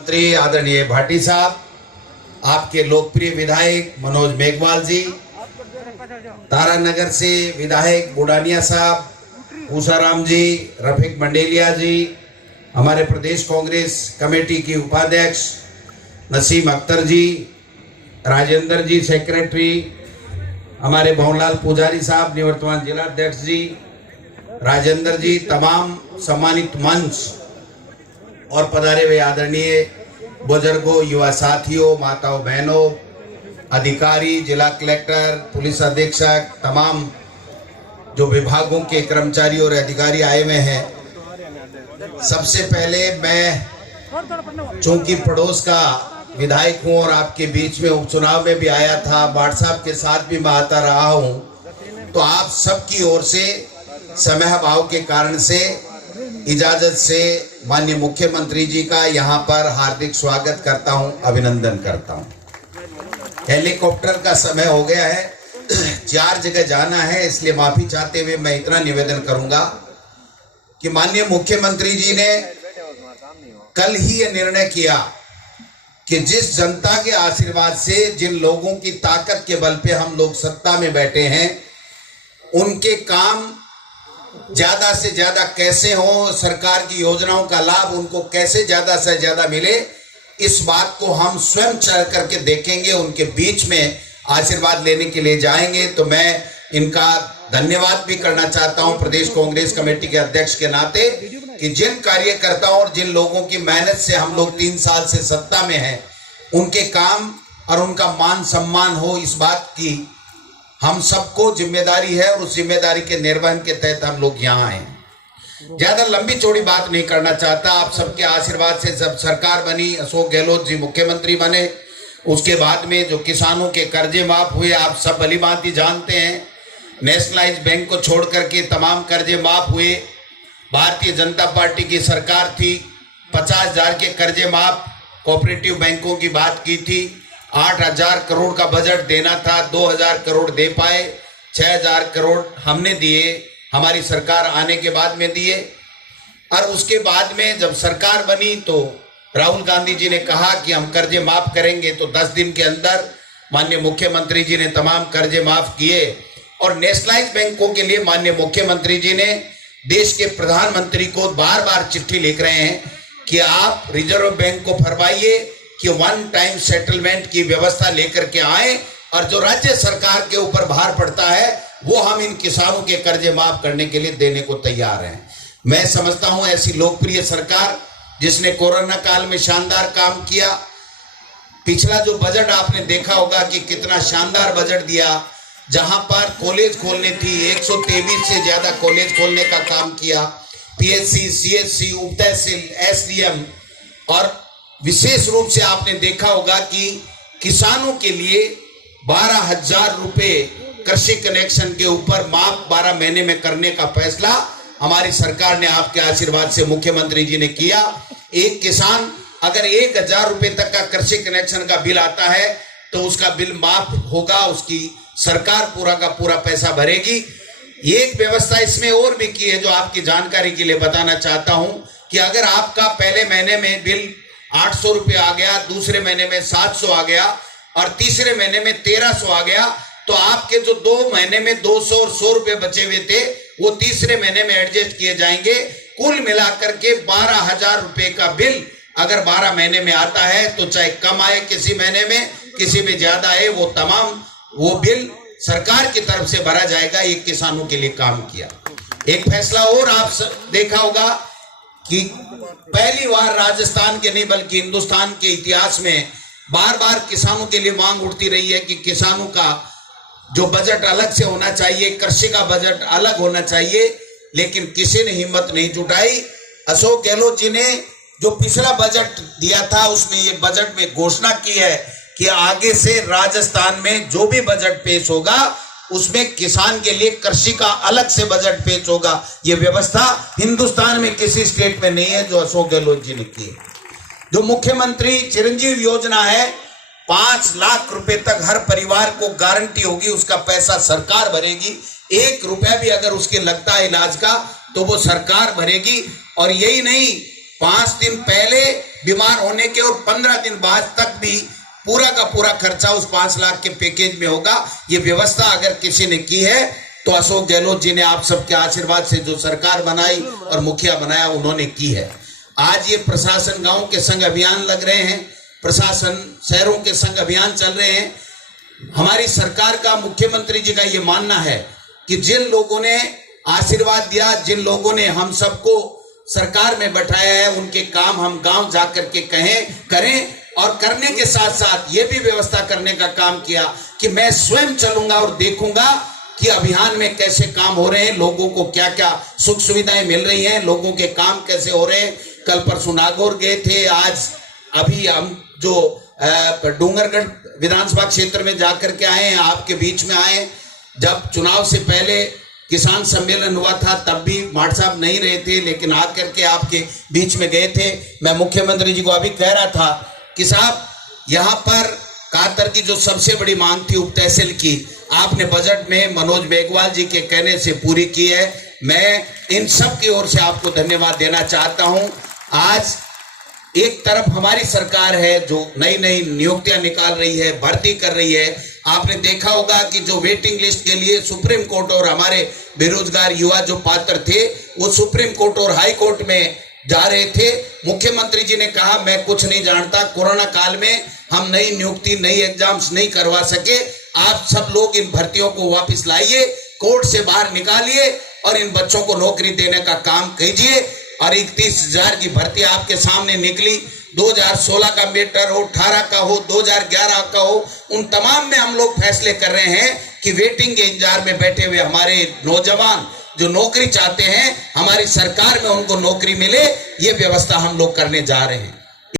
मंत्री आदरणीय भाटी साहब, आपके लोकप्रिय विधायक मनोज मेघवाल जी, तारानगर से विधायक बुडानिया साहब, पूसाराम जी, रफीक मंडेलिया जी, हमारे प्रदेश कांग्रेस कमेटी की उपाध्यक्ष नसीम अख्तर जी, राजेंद्र जी सेक्रेटरी, हमारे भवनलाल पुजारी साहब निवर्तमान जिला अध्यक्ष जी, राजेंद्र जी, तमाम सम्मानित मंच और पधारे हुए आदरणीय बुजुर्गों, युवा साथियों, माताओं बहनों, अधिकारी, जिला कलेक्टर, पुलिस अधीक्षक, तमाम जो विभागों के कर्मचारी और अधिकारी आए हुए हैं। सबसे पहले मैं चूंकि पड़ोस का विधायक हूं और आपके बीच में उपचुनाव में भी आया था, व्हाट्सएप के साथ भी मैं आता रहा हूं, तो आप सबकी ओर से समय भाव के कारण से इजाजत से माननीय मुख्यमंत्री जी का यहाँ पर हार्दिक स्वागत करता हूँ, अभिनंदन करता हूँ। हेलीकॉप्टर का समय हो गया है, 4 जगह जाना है, इसलिए माफी चाहते हुए मैं इतना निवेदन करूंगा कि माननीय मुख्यमंत्री जी ने कल ही ये निर्णय किया कि जिस जनता के आशीर्वाद से, जिन लोगों की ताकत के बल पे हम लोग सत्ता में बैठे हैं, उनके काम ज्यादा से ज्यादा कैसे हो, सरकार की योजनाओं का लाभ उनको कैसे ज्यादा से ज्यादा मिले, इस बात को हम स्वयं चल करके देखेंगे। उनके बीच में आशीर्वाद लेने के लिए जाएंगे। तो मैं इनका धन्यवाद भी करना चाहता हूं प्रदेश कांग्रेस कमेटी के अध्यक्ष के नाते कि जिन कार्यकर्ताओं और जिन लोगों की मेहनत से हम लोग 3 साल से सत्ता में हैं, उनके काम और उनका मान सम्मान हो, इस बात की हम सबको जिम्मेदारी है और उस जिम्मेदारी के निर्वहन के तहत हम लोग यहाँ हैं। ज्यादा लंबी चौड़ी बात नहीं करना चाहता। आप सबके आशीर्वाद से जब सरकार बनी, अशोक गहलोत जी मुख्यमंत्री बने, उसके बाद में जो किसानों के कर्जे माफ हुए, आप सब भली भांति जानते हैं। नेशनलाइज बैंक को छोड़ करके तमाम कर्जे माफ हुए। भारतीय जनता पार्टी की सरकार थी, 50,000 के कर्जे माफ, कोऑपरेटिव बैंकों की बात की थी। 8,000 करोड़ का बजट देना था, 2,000 करोड़ दे पाए, 6,000 करोड़ हमने दिए, हमारी सरकार आने के बाद में दिए। और उसके बाद में जब सरकार बनी तो राहुल गांधी जी ने कहा कि हम कर्जे माफ करेंगे, तो 10 दिन के अंदर माननीय मुख्यमंत्री जी ने तमाम कर्जे माफ किए। और नेशनलाइज बैंकों के लिए माननीय मुख्यमंत्री जी ने देश के प्रधानमंत्री को बार बार चिट्ठी लिख रहे हैं कि आप रिजर्व बैंक को फरमाइए कि 1 टाइम सेटलमेंट की व्यवस्था लेकर के आए, और जो राज्य सरकार के ऊपर भार पड़ता है वो हम इन किसानों के कर्जे माफ करने के लिए देने को तैयार हैं। मैं समझता हूं ऐसी लोकप्रिय सरकार जिसने कोरोना काल में शानदार काम किया। पिछला जो बजट आपने देखा होगा कि कितना शानदार बजट दिया, जहां पर कॉलेज खोलने थी, 123 से ज्यादा कॉलेज खोलने का काम किया। पीएचसी, सीएचसी, उप तहसील, एसडीएम, और विशेष रूप से आपने देखा होगा कि किसानों के लिए 12,000 रुपए कृषि कनेक्शन के ऊपर माफ 12 महीने में करने का फैसला हमारी सरकार ने आपके आशीर्वाद से मुख्यमंत्री जी ने किया। एक किसान अगर 1,000 रुपए तक का कृषि कनेक्शन का बिल आता है तो उसका बिल माफ होगा, उसकी सरकार पूरा का पूरा पैसा भरेगी। एक व्यवस्था इसमें और भी की है जो आपकी जानकारी के लिए बताना चाहता हूं कि अगर आपका पहले महीने में बिल 800 रुपये आ गया, दूसरे महीने में 700 आ गया और तीसरे महीने में 1300 आ गया, तो आपके जो 2 महीने में 200 और 100 रुपये बचे हुए थे वो तीसरे महीने में एडजस्ट किए जाएंगे। कुल मिलाकर के 12,000 रुपये का बिल अगर 12 महीने में आता है, तो चाहे कम आए किसी महीने में, किसी में ज्यादा आए, वो तमाम वो बिल सरकार की तरफ से भरा जाएगा। ये किसानों के लिए काम किया। एक फैसला और आप देखा होगा कि पहली बार राजस्थान के नहीं बल्कि हिंदुस्तान के इतिहास में बार बार किसानों के लिए मांग उठती रही है कि किसानों का जो बजट अलग से होना चाहिए, कृषि का बजट अलग होना चाहिए, लेकिन किसी ने हिम्मत नहीं जुटाई। अशोक गहलोत जी ने जो पिछला बजट दिया था उसमें ये बजट में घोषणा की है कि आगे से राजस्थान में जो भी बजट पेश होगा उसमें किसान के लिए कृषि का अलग से बजट पेश होगा। यह व्यवस्था हिंदुस्तान में किसी स्टेट में नहीं है जो अशोक गहलोत जी ने की है। जो मुख्यमंत्री चिरंजीव योजना है, 5 लाख रुपए तक हर परिवार को गारंटी होगी, उसका पैसा सरकार भरेगी। 1 रुपया भी अगर उसके लगता है इलाज का तो वो सरकार भरेगी। और यही नहीं, 5 दिन पहले बीमार होने के और 15 दिन बाद तक भी पूरा का पूरा खर्चा उस 5 लाख के पैकेज में होगा। ये व्यवस्था अगर किसी ने की है तो अशोक गहलोत जी ने आप सबके आशीर्वाद से जो सरकार बनाई और मुखिया बनाया उन्होंने की है। आज ये प्रशासन गांव के संग अभियान लग रहे हैं, प्रशासन शहरों के संग अभियान चल रहे हैं। हमारी सरकार का, मुख्यमंत्री जी का ये मानना है कि जिन लोगों ने आशीर्वाद दिया, जिन लोगों ने हम सबको सरकार में बैठाया है, उनके काम हम गांव जाकर के करें और करने के साथ साथ ये भी व्यवस्था करने का काम किया कि मैं स्वयं चलूंगा और देखूंगा कि अभियान में कैसे काम हो रहे हैं, लोगों को क्या क्या सुख सुविधाएं मिल रही हैं, लोगों के काम कैसे हो रहे हैं। कल परसों नागौर गए थे, आज अभी हम जो डूंगरगढ़ विधानसभा क्षेत्र में जाकर के आए हैं, आपके बीच में आए। जब चुनाव से पहले किसान सम्मेलन हुआ था तब भी माठ साहब नहीं रहे थे, लेकिन आकर के आपके बीच में गए थे। मैं मुख्यमंत्री जी को अभी कह रहा था कि साहब यहाँ पर कातर की जो सबसे बड़ी मांग थी उप तहसील की, आपने बजट में मनोज मेघवाल जी के कहने से पूरी की है। मैं इन सब की ओर से आपको धन्यवाद देना चाहता हूं। आज एक तरफ हमारी सरकार है जो नई नई नियुक्तियां निकाल रही है, भर्ती कर रही है। आपने देखा होगा कि जो वेटिंग लिस्ट के लिए सुप्रीम कोर्ट और हमारे बेरोजगार युवा जो पात्र थे वो सुप्रीम कोर्ट और हाई कोर्ट में जा रहे थे। मुख्यमंत्री जी ने कहा मैं कुछ नहीं जानता, कोरोना काल में हम नई नियुक्ति, नई एग्जाम्स नहीं करवा सके, आप सब लोग इन भर्तियों को वापस लाइए, कोर्ट से बाहर निकालिए और इन बच्चों को नौकरी देने का काम कीजिए। और 31,000 की भर्ती आपके सामने निकली। 2016 का मेटर हो, 18 का हो, 2011 का हो, उन तमाम में हम लोग फैसले कर रहे हैं कि वेटिंग के इंतजार में बैठे हुए हमारे नौजवान जो नौकरी चाहते हैं, हमारी सरकार में उनको नौकरी मिले, ये व्यवस्था हम लोग करने जा रहे हैं।